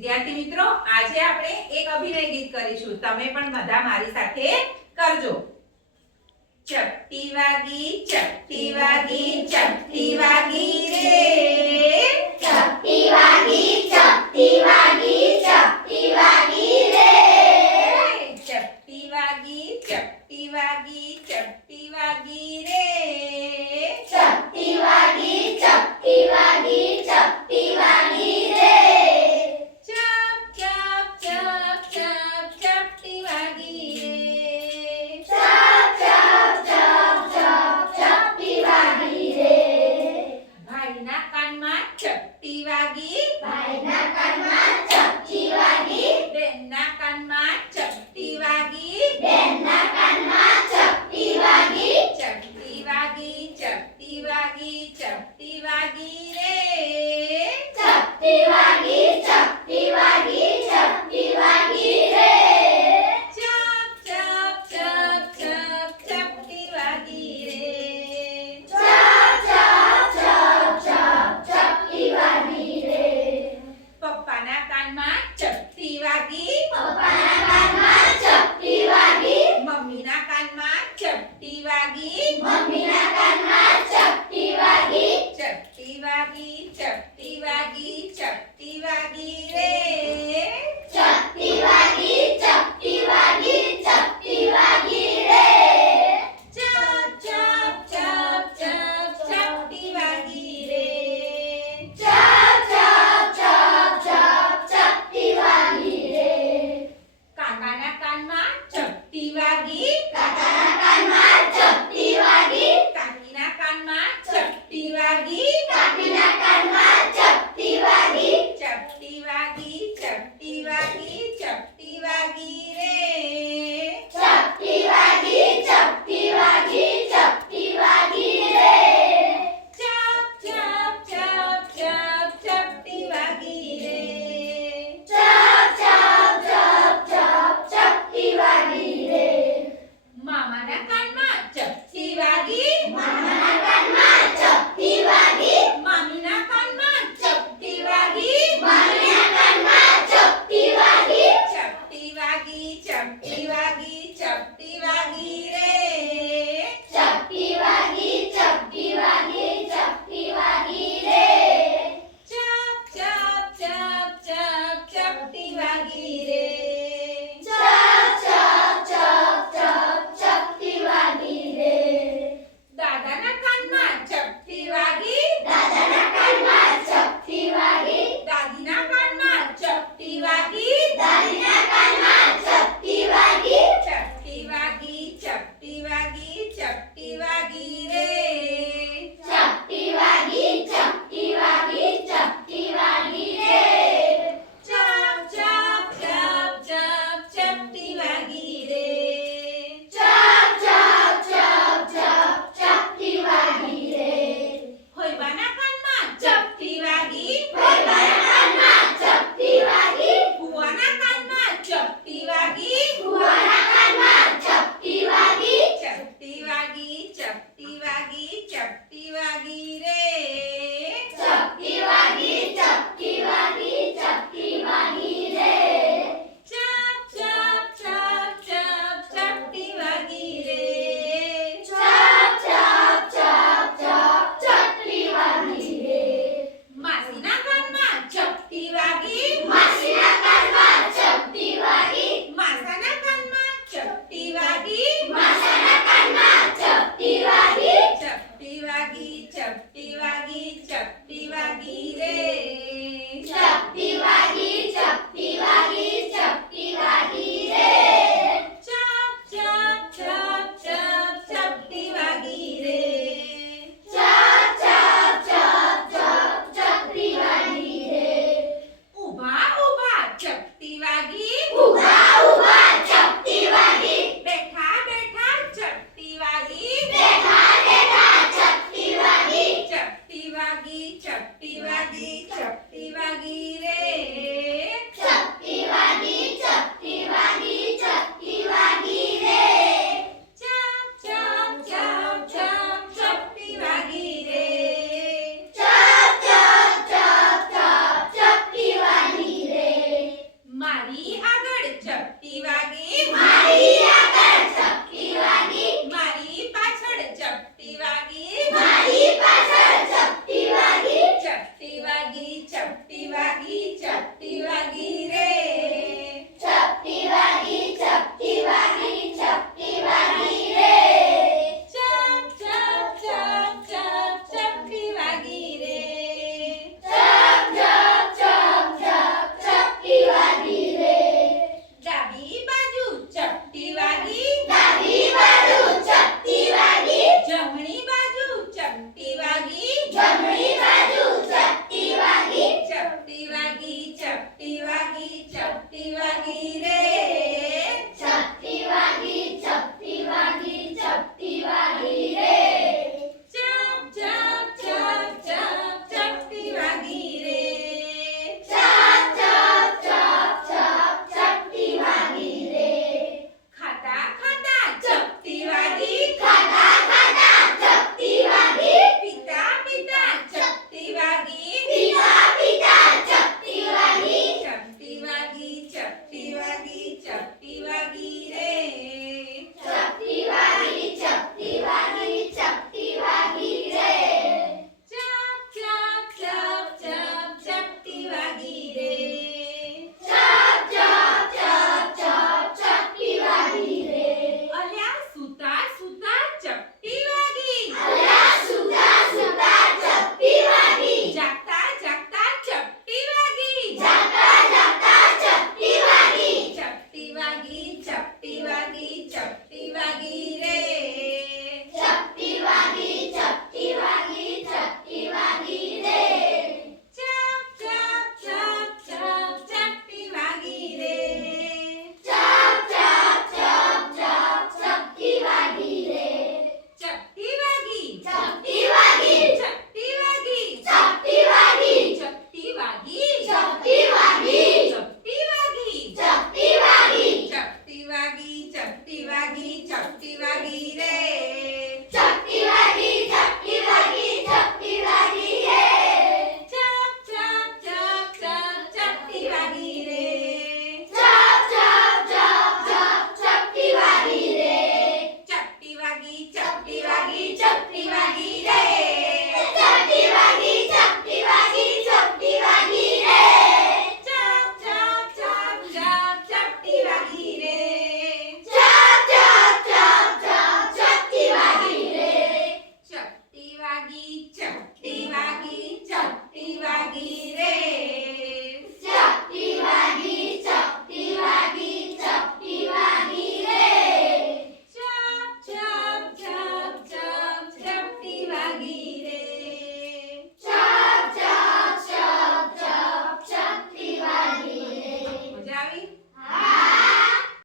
વિદ્યાર્થી મિત્રો, આજે આપણે એક અભિનય ગીત કરીશું. તમે પણ બધા મારી સાથે કરજો. ચપટી વાગી ચપટી વાગી ચપટી વાગી રે. ચપટી વાગી se activa aquí.